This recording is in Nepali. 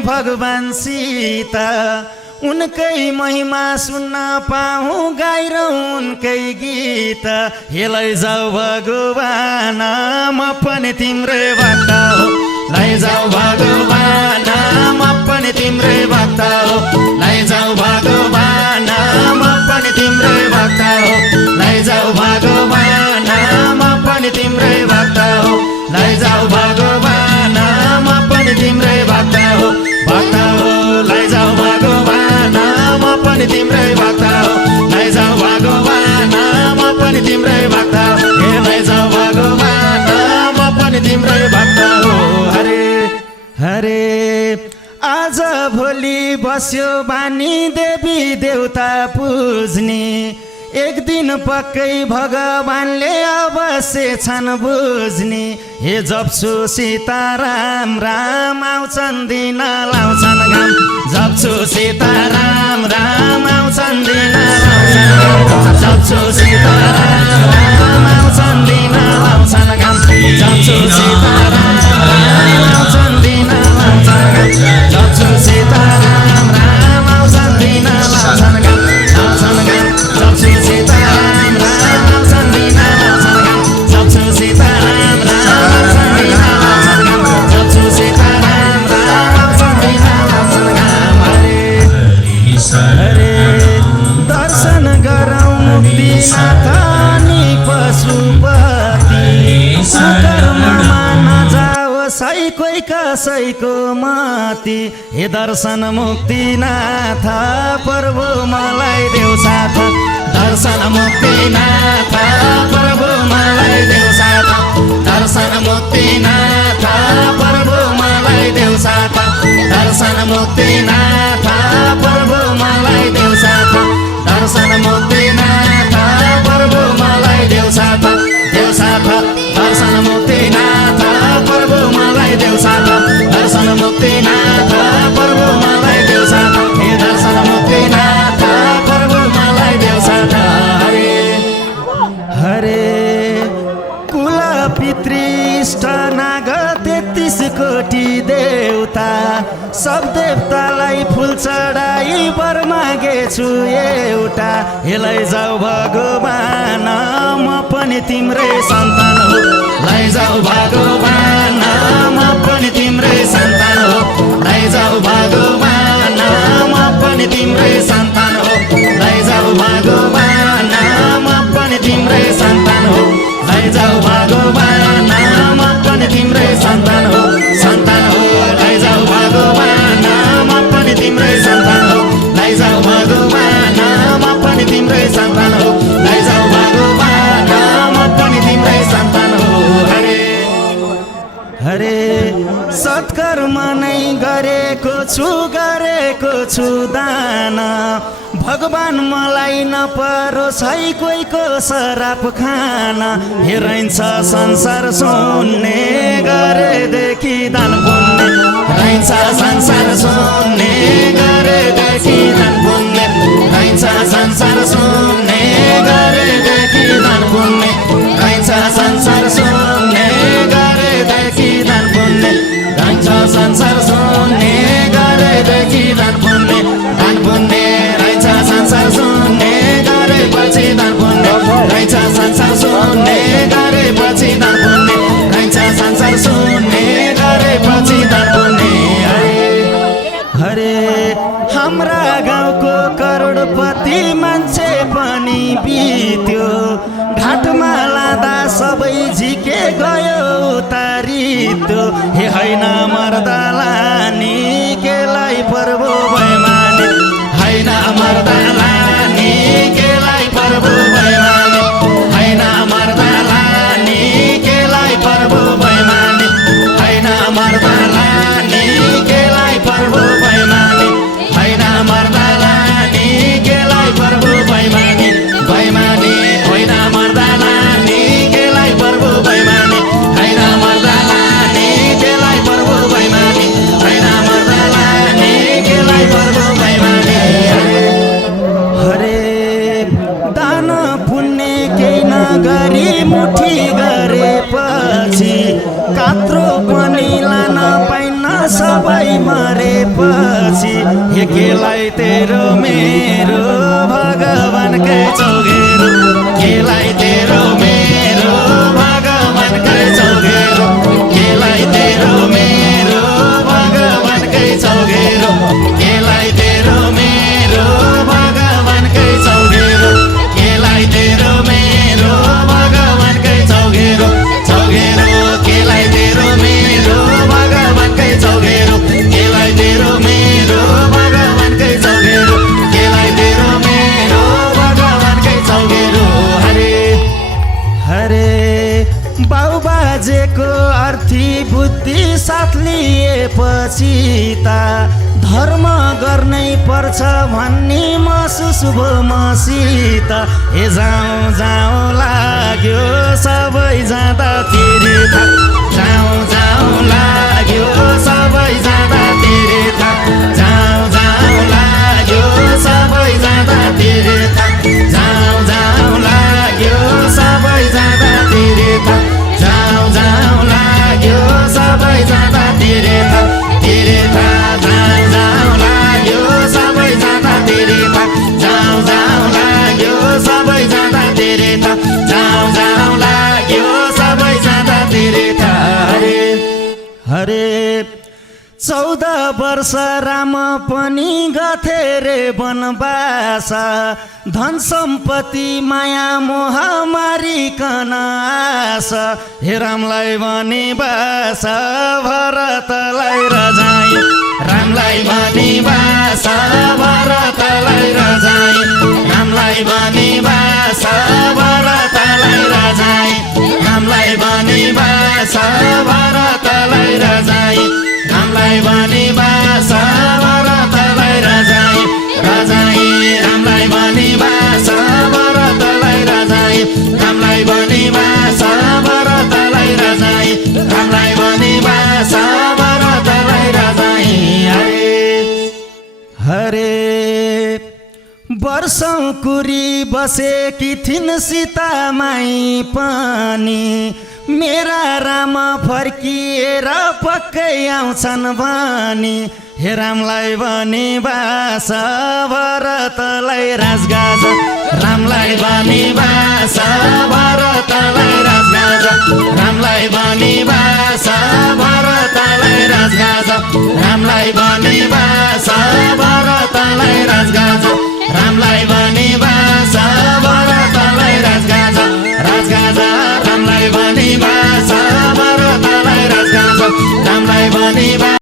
भगवान सीता उनकै महिमा सुन्न पाऊँ गाइरौँ उनकै गीत हे लैजाऊ भगवान म पनि तिम्रै भक्त हो लैजाऊ भगवान म पनि तिम्रै भक्त हो लैजाऊ भगवान म पनि तिम्रै भक्त हो लैजाऊ भगवान म पनि तिम्रै भक्त हो लैजाऊ भगवान म पनि तिम्रै भक्त हो लैजाऊ भगवान म पनि तिम्रै भक्त हो लैजाऊ भगवान म पनि तिम्रै भक्त हो हे लैजाऊ भगवान म पनि तिम्रै भक्त हो हरे हरे आज भोलि बस्यो बानी देवी देवता पुज्ने एक दिन पक्कै भगवानले अवश्य छन् बुझ्ने हे जप्छु सीताराम राम आउँछन् दिन लाउँछन् घाम जप्छु सीताराम राम आउँछन् दिन लाउँछन् घाम जप्छु सीताराम राम आउँछन् दिन लाउँछन् घाम जप्छु सीताराम राम आउँछन् दिन लाउँछन् घाम जप्छु सीताराम राम आउँछन् दिन लाउँछन् घाम लाउँछन् घाम जप्छु सीताराम राम आउँछन् दिन लाउँछन् घाम जप्छु सीताराम राम आउँछन् दिन लाउँछन् घाम जप्छु सीताराम राम आउँछन् दिन लाउँछन् घाम हरे दर्शन गरौँ मुक्तिनाथ नि पशुपति सुकर्ममा नजाओस् है कोही कसैको मति हे दर्शन मुक्तिनाथ प्रभु मलाई देऊ साथ दर्शन मुक्तिनाथ प्रभु मलाई देऊ साथ दर्शन मुक्तिनाथ प्रभु मलाई देऊ साथ दर्शन मुक्तिनाथ प्रभु मलाई देऊ साथ दर्शन मुक्तिनाथ प्रभु मलाई देऊ साथ दर्शन मुक्तिनाथ प्रभु मलाई देऊ साथ दर्शन मुक्तिनाथ प्रभु मलाई देऊ साथ हे दर्शन मुक्तिनाथ प्रभु मलाई देऊ साथ हरे हरे कुल पितृ इष्ट नाग 33 कोटी देवता सब देवतालाई फुल चढाई वर मागेछु एउटा हे लैजाऊ भगवान म पनि तिम्रै सन्तान हो लैजाऊ भगवान म पनि तिम्रै सन्तान हो लैजाऊ भगवान म पनि तिम्रै सन्तान हो लैजाऊ भगवान म पनि तिम्रै सन्तान हो लैजाऊ भगवान म पनि तिम्रै सन्तान हो लैजाऊ भगवान म पनि तिम्रै सन्तान हो लैजाऊ भगवान म पनि तिम्रै सन्तान हो लैजाऊ भगवान म पनि तिम्रै सन्तान हो हरे हरे सत्कर्म नै गरेको छु दान भगवान मलाई नपरोस् है कोहीको सराप खान हेरैन्छ संसार सुन्ने गरेदेखि दान पुण्य रहन्छ संसार सुन्ने गरेदेखि दान पुण्य रहन्छ संसार सुन्ने गरेदेखि दान पुण्य रहन्छ संसार सुन्ने गरेदेखि दान पुण्य रहन्छ संसार सुन्ने गरेदेखि दान पुण्य रहन्छ संसार सुन्ने गरेपछि दान पुण्य रहन्छ संसार सुन्ने गरेपछि दान पुण्य रहन्छ संसार सुन्ने गरेपछि दान पुण्य हरे हाम्रा गाउँको करोडपति मान्छे पनि बित्यो घाटमा लाँदा सबै झिके गयो उतारितो हे होइन मर्दालानी केलाई प्रभु बैमानी होइन मर्दालानी केलाई प्रभु बैमानी होइन मर्दालानी केलाई प्रभु बैमानी होइन मर्दालानी केलाई प्रभु बैमानी होइन मर्दालानी केलाई प्रभु बैमानी बैमानी होइन मर्दालानी केलाई प्रभु बैमानी होइन मर्दालानी केलाई प्रभु बैमानी होइन मर्दालानी केलाई प्रभु बैमानी केलाई तेरो मेरो भगवानकै चौघेरो केलाई तेरो मेरो भगवानकै चौघेरो केलाई तेरो मेरो भगवानकै चौघेरो केलाई तेरो मेरो भगवानकै चौघेरो केलाई तेरो मेरो भगवानकै चौघेरो चौघेरो केलाई तेरो मेरो भगवानकै चौघेरो केलाई तेरो मेरो भगवानकै चौघेरो केलाई तेरो मेरो भगवानकै चौघेरो हरे हरे बाउबाजेको अर्थी बुद्धि साथ लिएपछि त धर्म गर्नै पर्छ भन्ने महसुस भयो मसित ए जाउँ जाउँ लाग्यो सबै जाँदा तेरे थाहा जाउँ जाउँ लाग्यो सबै जाँदा तेरे थाहा जाउँ जाउँ लाग्यो सबै जाँदा तेरे थाहा जाउँ जाउँ लाग्यो सबै जाँदा तेरे थाहा जाउँ जाउँ लाग्यो सबै जाँदा तेरे थाहा तेरे थाहा जाउँ जाउँ लाग्यो सबै जाँदा तेरे थाहा जाउँ जाउँ लाग्यो सबै जाँदा तेरे थाहा जाउँ जाउँ लाग्यो सबै जाँदा तेरे थाहा हरे हरे 14 वर्ष राम पनि गथे रे वनवास धन सम्पत्ति माया मोह मारिकन आस हे रामलाई भनी बास भरतलाई रजाई रामलाई भनी बास भरतलाई रजाई रामलाई भनी बास भरतलाई रजाई रामलाई भनी बास भरतलाई रजाई रामलाई भनी बास भरतलाई रजाई रजाई रामलाई भनी बास भरतलाई रजाई रामलाई भनी बास भरतलाई रजाई रामलाई भनी बास भरतलाई रजाई हरे हरे वर्षौं कुरी बसेकी थिइन् सीता माई पनि मेरा राम फर्किएर पक्कै आउँछन् भनी हे रामलाई भनी बास भरतलाई राजगाज रामलाई भनी बास भरतलाई राजगाज रामलाई भनी बास भरतलाई राजगाज रामलाई भनी बास